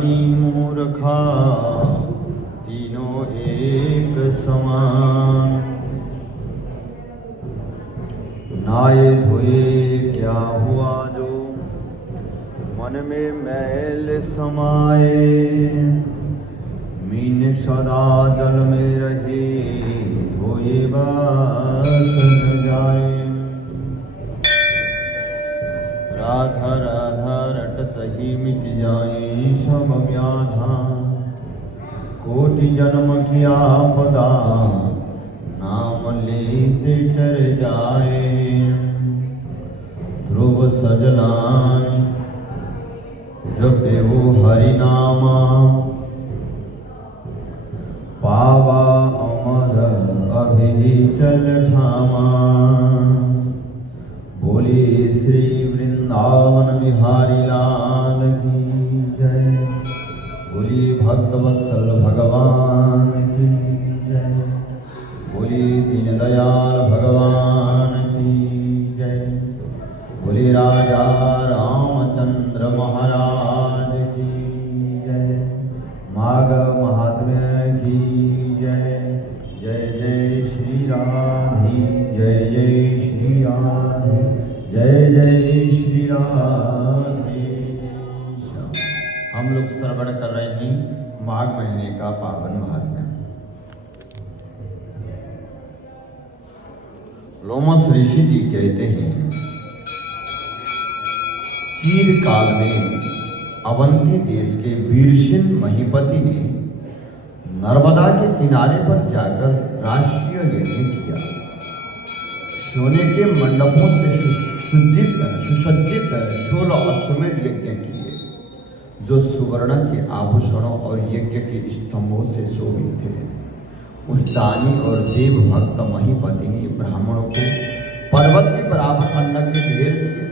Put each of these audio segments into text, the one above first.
ज्ञानी मूर्खा तीनों एक समान। नाये धोए क्या हुआ जो मन में मैल समाए। मीन सदा जल में रहे धोए बासन जाए। राधा राधा रटत ही मिट जाए सब व्याधा। कोटि जन्म की आपदा नाम लेते तर जाए। ध्रुव सजलान जपे वो हरि नामा। पावा अमर अभी चल ठामा। बोले श्री वृंदावन बिहारी लाल की जय। बोली भक्तवत्सल भगवान की जय। बोली दीनदयाल भगवान की जय। बोली राजा रामचंद्र महाराज की जय। माघ महात्म्य की जय। जय जय श्री राधे जय जय श्री राधे जय जय श्री राधे। हम लोग श्रवण कर रहे हैं माघ महीने का पावन महात्म्य। लोमस ऋषि जी कहते हैं, चीरकाल में अवंती देश के वीरसेन महीपति ने नर्मदा के किनारे पर जाकर राष्ट्रीय यज्ञ किया। सोने के मंडपों से सुसज्जित 16 अश्वमेध यज्ञ किए, जो सुवर्ण के आभूषणों और यज्ञ के स्तंभों से शोभित थे। उस दानी और देव भक्त महीपति ने ब्राह्मणों को पर्वत के बराबर अन्न के ढेर दिए,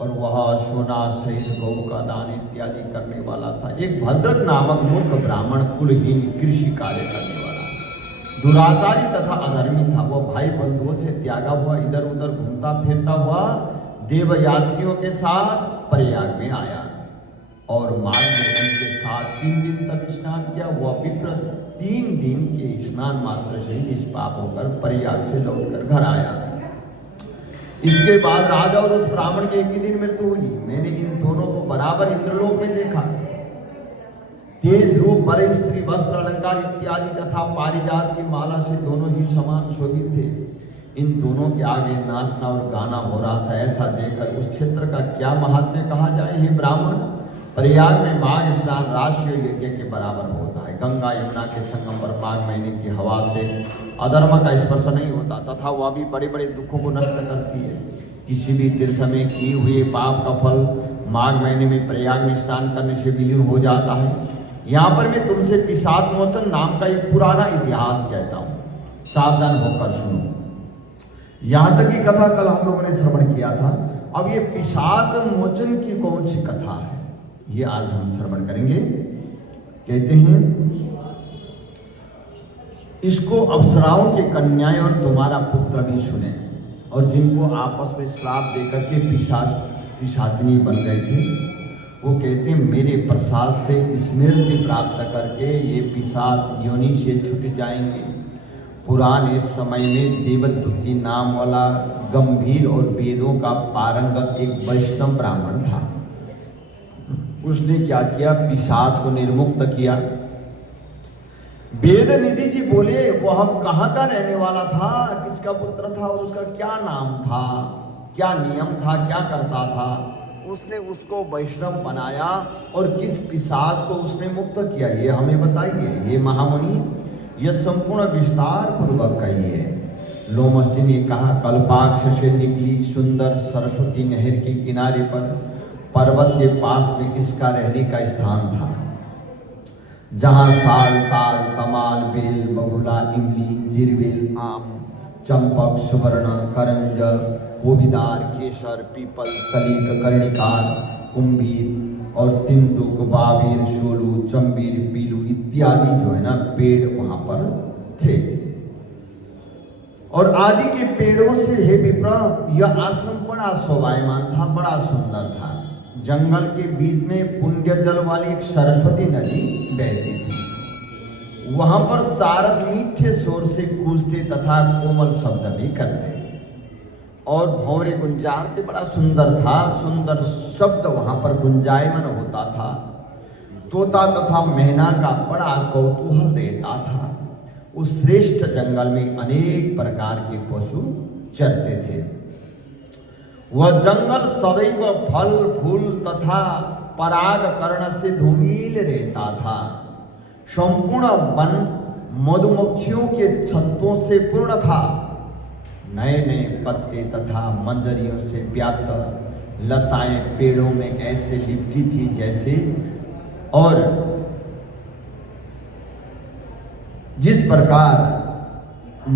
और वह सोना सहित गौ का दान इत्यादि करने वाला था। एक भद्रक नामक मूर्ख ब्राह्मण कुलहीन कृषि कार्य करने वाला, दुराचारी तथा अधर्मी था। वह भाई बंधुओं से त्यागा हुआ वह उधर घूमता फिरता हुआ देव यात्रियों के साथ प्रयाग में आया और मार्ग में उनके साथ 3 दिन तक स्नान किया। वह विप्र 3 दिन के स्नान मात्र से निष्पाप होकर प्रयाग से लौटकर घर आया। इसके बाद राजा और उस ब्राह्मण की एक ही दिन मृत्यु हुई। मैंने इन दोनों को बराबर इंद्रलोक में देखा। तेज रूप, बड़े स्त्री वस्त्र, अलंकार इत्यादि तथा पारिजात की माला से दोनों ही समान शोभित थे। इन दोनों के आगे नाचना और गाना हो रहा था। ऐसा देखकर उस क्षेत्र का क्या महात्म्य कहा जाए। हे ब्राह्मण, प्रयाग में माघ स्नान राष्ट्रीय यज्ञ के बराबर होता है। गंगा यमुना के संगम पर माघ महीने की हवा से अधर्म का स्पर्श नहीं होता, तथा वह भी बड़े बड़े दुखों को नष्ट करती है। किसी भी तीर्थ में किए हुए पाप का फल माघ महीने में प्रयाग में स्नान करने से विलीन हो जाता है। यहाँ पर मैं तुमसे पिशाच मोचन नाम का एक पुराना इतिहास कहता हूँ, सावधान होकर सुनो। यहाँ तक की कथा कल हम लोगों ने श्रवण किया था। अब ये पिशाच मोचन की कौन सी कथा है, ये आज हम श्रवण करेंगे। कहते हैं, इसको अप्सराओं की कन्याएं और तुम्हारा पुत्र भी सुने, और जिनको आपस में श्राप देकर के पिशाचिनी बन गए थे, वो कहते हैं मेरे प्रसाद से स्मृति प्राप्त करके ये पिशाच योनि से छूट जाएंगे। पुराने समय में देवदूति नाम वाला गंभीर और वेदों का पारंगत एक वैष्णव ब्राह्मण था। उसने क्या किया, पिशाच को निर्मुक्त किया। वेद निधि जी बोले, वह कहाँ का रहने वाला था, किसका पुत्र था और उसका क्या नाम था, क्या नियम था, क्या करता था। उसने उसको वैष्णव बनाया और किस पिशाच को उसने मुक्त किया, ये हमें बताइए। ये महामुनि, यह संपूर्ण विस्तार पूर्वक कहिए। लोमस जी ने कहा, कल्पाक्ष से निकली सुंदर सरस्वती नहर के किनारे पर पर्वत के पास में इसका रहने का स्थान था, जहाँ साल, ताल, तमाल, बेल, बबूला, इमली, जिरबिल, आम, चंपक, सुवर्ण, करंज, कोविदार, केसर, पीपल, तलिक, कर्णिकार, कुंभीर और तिंदुक, बाबीर, शोलू, चंबीर, पीलू इत्यादि जो है ना पेड़ वहां पर थे। और आदि के पेड़ों से हे विप्र, यह आश्रम बड़ा शोभायमान था, बड़ा सुंदर था। जंगल के बीच में पुण्य जल वाली एक सरस्वती नदी बहती थी। वहां पर सारस मीठे शोर से कूजते तथा कोमल शब्द भी करते और भौरे गुंजारते। बड़ा सुंदर था, सुंदर शब्द वहां पर गुंजायमान होता था। तोता तथा मैना का बड़ा कौतूहल रहता था। उस श्रेष्ठ जंगल में अनेक प्रकार के पशु चरते थे। वह जंगल सदैव फल फूल तथा परागकर्ण से धूमिल रहता था। संपूर्ण वन मधुमक्खियों के छत्तों से पूर्ण था। नए नए पत्ते तथा मंजरियों से व्याप्त लताएं पेड़ों में ऐसे लिपटी थी जैसे, और जिस प्रकार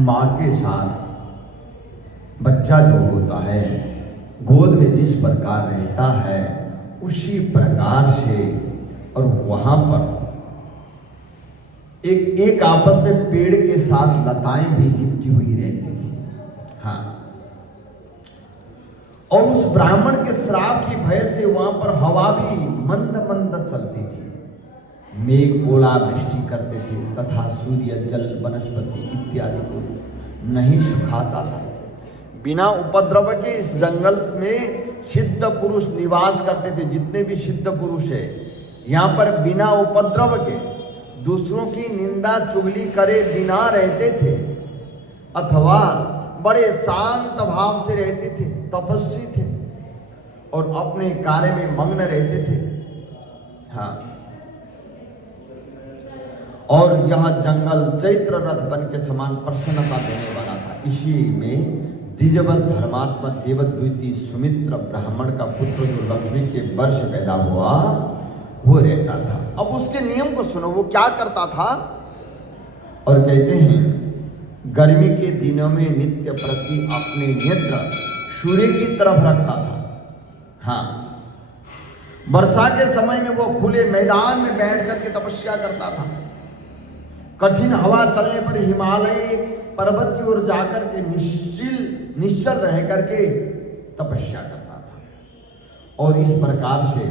माँ के साथ बच्चा जो होता है गोद में जिस प्रकार रहता है उसी प्रकार से, और वहां पर एक आपस में पेड़ के साथ लताएं भी लिपटी हुई रहती थी। हाँ, और उस ब्राह्मण के श्राप की भय से वहां पर हवा भी मंद मंद चलती थी। मेघ ओला वृष्टि करते थे तथा सूर्य जल वनस्पति इत्यादि को नहीं सुखाता था। बिना उपद्रव के इस जंगल में सिद्ध पुरुष निवास करते थे। जितने भी सिद्ध पुरुष है यहाँ पर बिना उपद्रव के दूसरों की निंदा चुगली करे बिना रहते थे, अथवा बड़े शांत भाव से रहते थे, तपस्वी थे और अपने कार्य में मग्न रहते थे। हाँ, और यह जंगल चैत्र रथ बन के समान प्रसन्नता देने वाला था। इसी में द्विजवर धर्मात्मा देवद्वितीय सुमित्र ब्राह्मण का पुत्र जो लक्ष्मी के वर्ष पैदा हुआ वो रहता था। अब उसके नियम को सुनो, वो क्या करता था। और कहते हैं गर्मी के दिनों में नित्य प्रति अपने नेत्र सूर्य की तरफ रखता था। हाँ, वर्षा के समय में वो खुले मैदान में बैठ करके तपस्या करता था। कठिन हवा चलने पर हिमालय पर्वत की ओर जाकर के निश्चल रह करके तपस्या करता था। और इस प्रकार से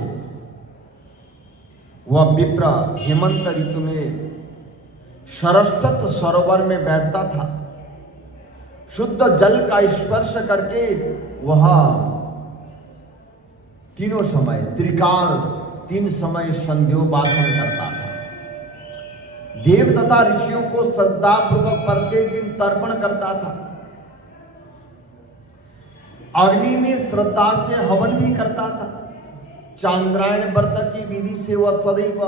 वह विप्र हेमंत ऋतु में सरस्वत सरोवर में बैठता था। शुद्ध जल का स्पर्श करके वह तीनों समय त्रिकाल 3 समय संध्योपासन करता था। देव तथा ऋषियों को श्रद्धा पूर्वक प्रत्येक दिन तर्पण करता था। अग्नि में श्रद्धा से हवन भी करता था। चांद्रायण व्रत की विधि से वह सदैव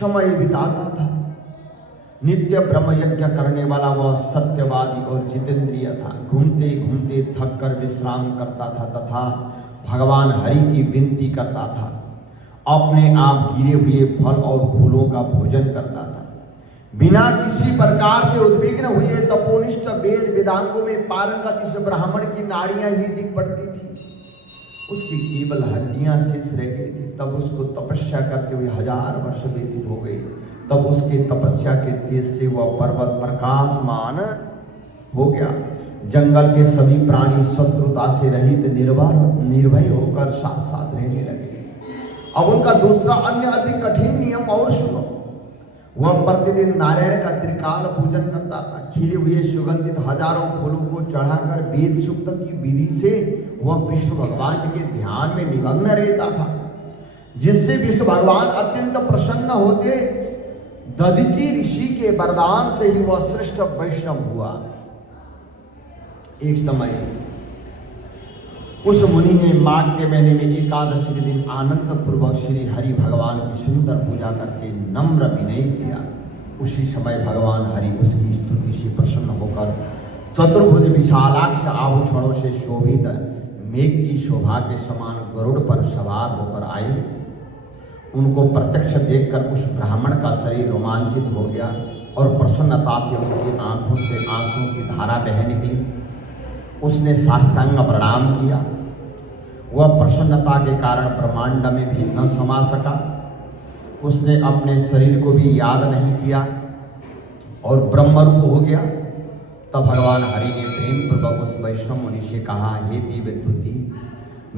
समय बिताता था। नित्य ब्रह्म यज्ञ करने वाला वह सत्यवादी और जितेंद्रिय था। घूमते घूमते थक कर विश्राम करता था तथा भगवान हरि की विनती करता था। अपने आप गिरे हुए फल और फूलों का भोजन करता था। बिना किसी प्रकार से उद्विग्न हुए तपोनिष्ठ वेद वेदांगों में पारंगत इस ब्राह्मण की नाड़ियां ही दिख पड़ती थी। उसकी केवल हड्डियां शेष रह गई थी। तब उसको तपस्या करते हुए 1000 वर्ष व्यतीत हो गए। तब उसके तपस्या के तेज से वह पर्वत प्रकाशमान हो गया। जंगल के सभी प्राणी शत्रुता से रहित निर्भय होकर साथ साथ रहने लगे। अब उनका दूसरा अन्य अति कठिन नियम और सुनो। वह प्रतिदिन नारायण का त्रिकाल पूजन करता था। खिले हुए सुगंधित हजारों फूलों को चढ़ाकर वेद सूक्त की विधि से वह विष्णु भगवान के ध्यान में निमग्न रहता था, जिससे विष्णु भगवान अत्यंत प्रसन्न होते। दधीचि ऋषि के वरदान से ही वह श्रेष्ठ वैष्णव हुआ। एक समय उस मुनि ने माघ के महीने में एकादशी के दिन आनंद पूर्वक श्री हरि भगवान की सुंदर पूजा करके नम्र विनय किया। उसी समय भगवान हरि उसकी स्तुति से प्रसन्न होकर चतुर्भुज विशालाक्ष आभूषणों से शोभित मेघ की शोभा के समान गरुड़ पर सवार होकर आए। उनको प्रत्यक्ष देखकर उस ब्राह्मण का शरीर रोमांचित हो गया और प्रसन्नता से उसकी आंखों से आंसुओं की धारा बह निकली। उसने साष्टांग प्रणाम किया। वह प्रसन्नता के कारण ब्रह्मांड में भी न समा सका। उसने अपने शरीर को भी याद नहीं किया और ब्रह्मरूप हो गया। तब भगवान हरि ने प्रेम पूर्वक उस वैष्णव मुनि से कहा, हे दिव्यद्युति,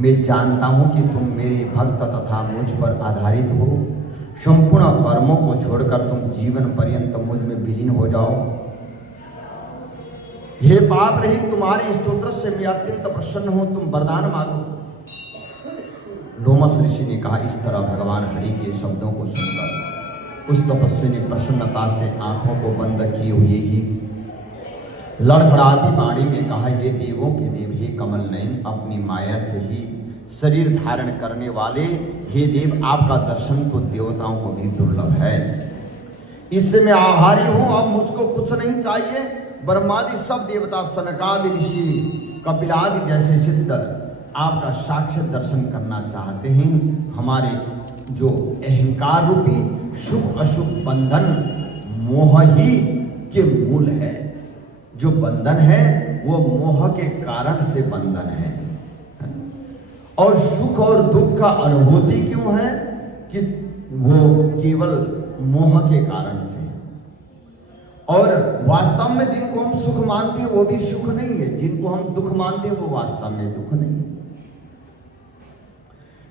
मैं जानता हूं कि तुम मेरे भक्त तथा मुझ पर आधारित हो। संपूर्ण कर्मों को छोड़कर तुम जीवन पर्यंत मुझ में विलीन हो जाओ। हे पाप रहित तुम्हारे स्तोत्र से मैं अत्यंत प्रसन्न हूं, तुम वरदान मांगो। लोमस ऋषि ने कहा। इस तरह भगवान हरि के शब्दों को सुनकर उस तपस्वी ने प्रसन्नता से आंखों को बंद किए हुए ही लड़खड़ाती वाणी में कहा, हे देवों के देव, हे कमल नयन, अपनी माया से ही शरीर धारण करने वाले हे देव, आपका दर्शन तो देवताओं को भी दुर्लभ है। इससे मैं आभारी हूं। अब मुझको कुछ नहीं चाहिए। ब्रह्मादि सब देवता, सनकादि ऋषि, कपिलादि जैसे सिद्धर आपका साक्षात दर्शन करना चाहते हैं। हमारे जो अहंकार रूपी शुभ अशुभ बंधन मोह ही के मूल है। जो बंधन है वो मोह के कारण से बंधन है। और सुख और दुख का अनुभूति क्यों है? कि वो केवल मोह के कारण से। और वास्तव में जिनको हम सुख मानते हैं वो भी सुख नहीं है, जिनको हम दुख मानते हैं वो वास्तव में दुख नहीं है।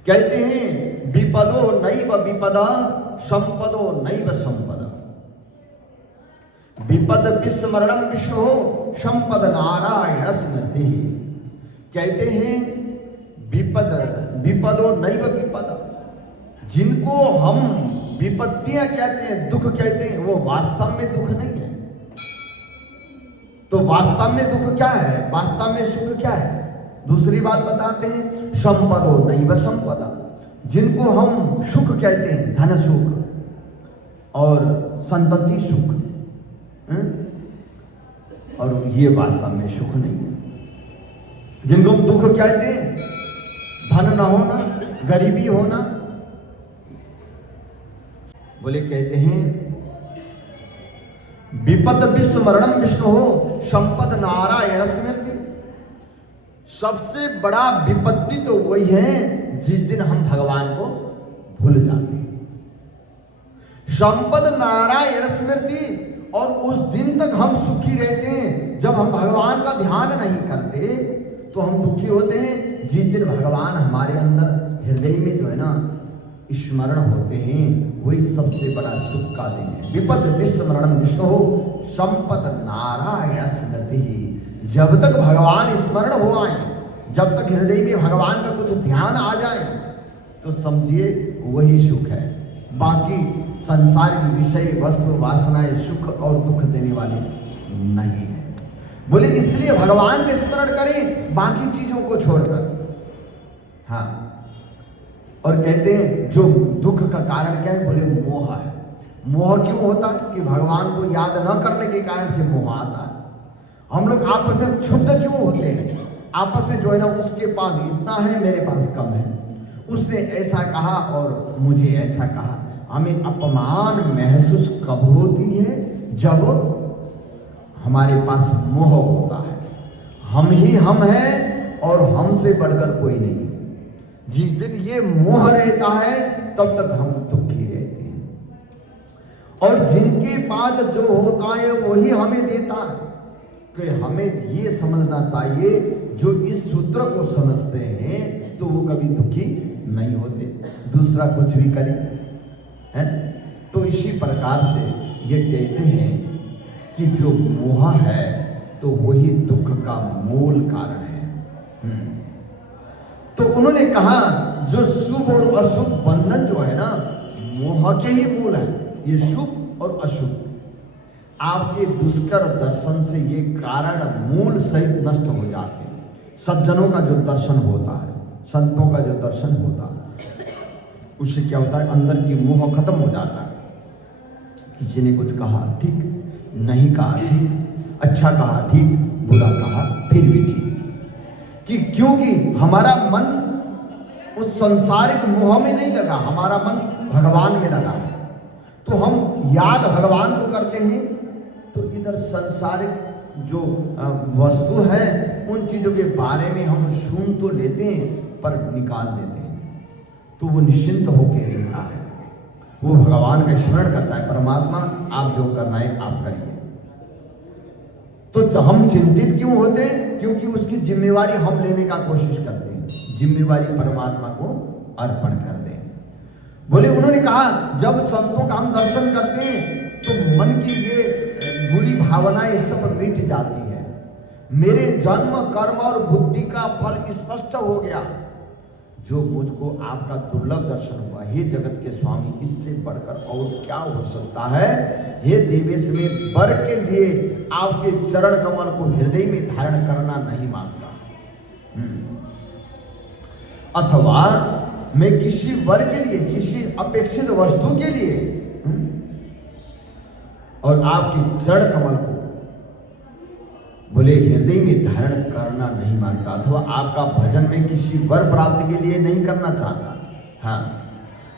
कहते हैं विपदो नैव विपदा, संपदो नैव संपदा। विपद विस्मरणम विष्णु, संपद नारायण स्मृति। कहते हैं विपदो नैव विपदा। जिनको हम विपत्तियां कहते हैं, दुख कहते हैं, वो वास्तव में दुख नहीं है। तो वास्तव में दुख क्या है? वास्तव में सुख क्या है? दूसरी बात बताते हैं, संपदो नैव संपदा। जिनको हम सुख कहते हैं, धन सुख और संतति सुख, और ये वास्तव में सुख नहीं है। जिनको हम दुख कहते हैं, धन न होना, गरीबी होना, बोले कहते हैं विपद विस्मरणम विष्णु हो, संपद नारायण स्मृति। सबसे बड़ा विपत्ति तो वही है जिस दिन हम भगवान को भूल जाते हैं। संपद नारायण स्मृति। और उस दिन तक हम सुखी रहते हैं। जब हम भगवान का ध्यान नहीं करते तो हम दुखी होते हैं। जिस दिन भगवान हमारे अंदर हृदय में जो है ना स्मरण होते हैं, वही सबसे बड़ा सुख का दिन है। विपद विस्मरणम विष्णु हो, संपद नारायण स्मृति। जब तक भगवान स्मरण हो आए, जब तक हृदय में भगवान का कुछ ध्यान आ जाए, तो समझिए वही सुख है। बाकी संसारिक विषय वस्तु वासनाएं सुख और दुख देने वाले नहीं है। बोले इसलिए भगवान के स्मरण करें बाकी चीजों को छोड़कर। हाँ, और कहते हैं जो दुख का कारण क्या है? बोले मोह है। मोह क्यों होता है? कि भगवान को याद न करने के कारण से मोह आता है। हम लोग आपस में क्षुब्ध क्यों होते हैं? आपस में जो है ना, उसके पास इतना है, मेरे पास कम है, उसने ऐसा कहा और मुझे ऐसा कहा। हमें अपमान महसूस कब होती है? जब हमारे पास मोह होता है। हम ही हम हैं और हमसे बढ़कर कोई नहीं। जिस दिन ये मोह रहता है तब तक हम दुखी रहते हैं। और जिनके पास जो होता है वही हमें देता है। कि हमें ये समझना चाहिए, जो इस सूत्र को समझते हैं तो वो कभी दुखी नहीं होते, दूसरा कुछ भी करे है। तो इसी प्रकार से ये कहते हैं कि जो मोह है तो वही दुख का मूल कारण है। तो उन्होंने कहा जो शुभ और अशुभ बंधन जो है ना, मोह के ही मूल है। ये शुभ और अशुभ आपके दुष्कर दर्शन से ये कारण मूल सहित नष्ट हो जाते हैं। सज्जनों का जो दर्शन होता है, संतों का जो दर्शन होता है, उससे क्या होता है? अंदर की मोह खत्म हो जाता है। किसी ने कुछ कहा ठीक, नहीं कहा ठीक, अच्छा कहा ठीक, बुरा कहा फिर भी ठीक। कि क्योंकि हमारा मन उस सांसारिक मोह में नहीं लगा, हमारा मन भगवान में लगा है। तो हम याद भगवान को करते हैं, तो इधर सांसारिक जो वस्तु है उन चीज़ों के बारे में हम सुन तो लेते हैं पर निकाल देते हैं। तो वो निश्चिंत होकर रहता है, वो भगवान का स्मरण करता है, परमात्मा आप जो करना है आप करिए। तो हम चिंतित क्यों होते हैं? क्योंकि उसकी जिम्मेवारी हम लेने का कोशिश करते हैं। जिम्मेवारी परमात्मा को अर्पण कर दें। बोले उन्होंने कहा जब संतों का हम दर्शन करते हैं तो मन की ये बुरी भावनाएं सब मिट जाती है। मेरे जन्म कर्म और बुद्धि का फल स्पष्ट हो गया। जो मुझको आपका दुर्लभ दर्शन हुआ, हे जगत के स्वामी, इससे बढ़कर और क्या हो सकता है। हे देवेश, में वर के लिए आपके चरण कमल को हृदय में धारण करना नहीं मांगता, अथवा मैं किसी वर के लिए, किसी अपेक्षित वस्तु के लिए और आपके चरण कमल को बोले हृदय में धारण करना नहीं मांगता, अथवा आपका भजन में किसी वर प्राप्ति के लिए नहीं करना चाहता। हाँ,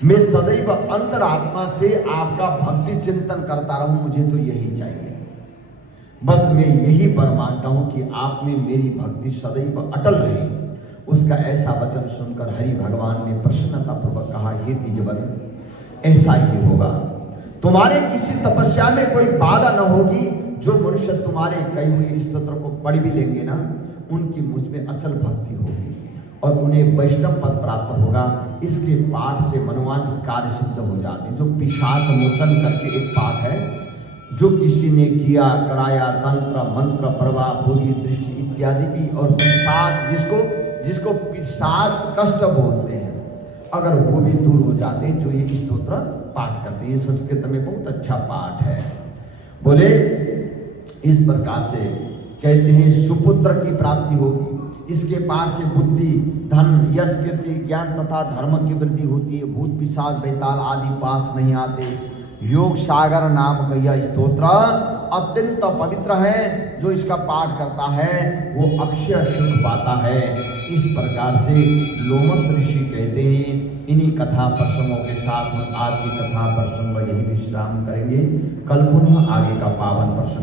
मैं सदैव अंतरात्मा से आपका भक्ति चिंतन करता रहूं, मुझे तो यही चाहिए। बस मैं यही वर मांगता हूं कि आप में मेरी भक्ति सदैव अटल रहे। उसका ऐसा वचन सुनकर हरि भगवान ने प्रसन्नता पूर्वक कहा, हे द्विजवर, ऐसा ही होगा। तुम्हारे किसी तपस्या में कोई बाधा न होगी। जो मनुष्य तुम्हारे कहे हुए स्तोत्र को पढ़ भी लेंगे ना, उनकी मुझ में अचल भक्ति होगी और उन्हें वैष्णव पद प्राप्त होगा। इसके पाठ से मनोवांछित कार्य सिद्ध हो जाते हैं। जो पिशाच मोचन करके एक पाठ है, जो किसी ने किया कराया तंत्र मंत्र प्रवाह बुरी दृष्टि इत्यादि भी, और पिशाच जिसको पिशाच कष्ट बोलते हैं, अगर वो भी दूर हो जाते हैं जो ये स्तोत्र पाठ करते हैं। ये संस्कृत में बहुत अच्छा पाठ है। बोले इस प्रकार से कहते हैं सुपुत्र की प्राप्ति होगी। इसके पाठ से बुद्धि, धन, यश, कीर्ति, ज्ञान तथा धर्म की वृद्धि होती है। भूत पिशाच बैताल आदि पास नहीं आते। योग सागर नाम का यह स्तोत्र अत्यंत पवित्र है। जो इसका पाठ करता है वो अक्षय सुख पाता है। इस प्रकार से लोमस ऋषि कहते हैं। इन्हीं कथा प्रसंगों के साथ हम आज की कथा प्रसंग यही विश्राम करेंगे। कल पुनः आगे का पावन प्रसंग